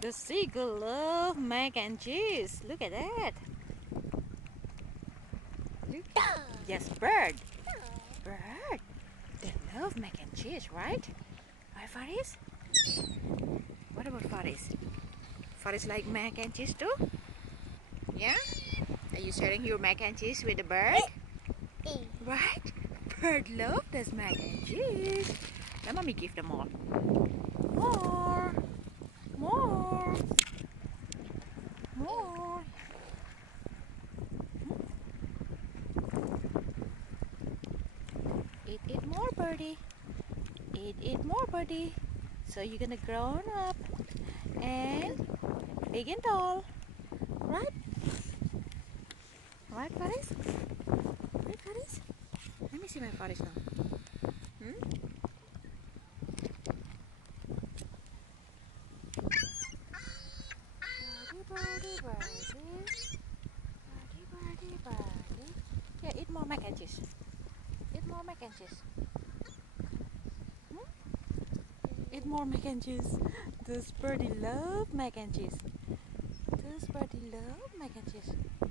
The seagull love mac and cheese. Look at that. Look. Yes, bird. Bird. They love mac and cheese, right? Right, Fariz? What about Fariz? Fariz like mac and cheese too? Yeah? Are you sharing your mac and cheese with the bird? Right? Bird love this mac and cheese. Let mommy give them more. More. More. More. Eat more, birdie. Eat more, birdie. So you're gonna grow up and big and tall, right? Right, Fariz? Right, Fariz? Let me see my Fariz now. Birdie. Yeah, eat more mac and cheese. Eat more mac and cheese. Eat more mac and cheese. Does birdie love mac and cheese? Does birdie love mac and cheese?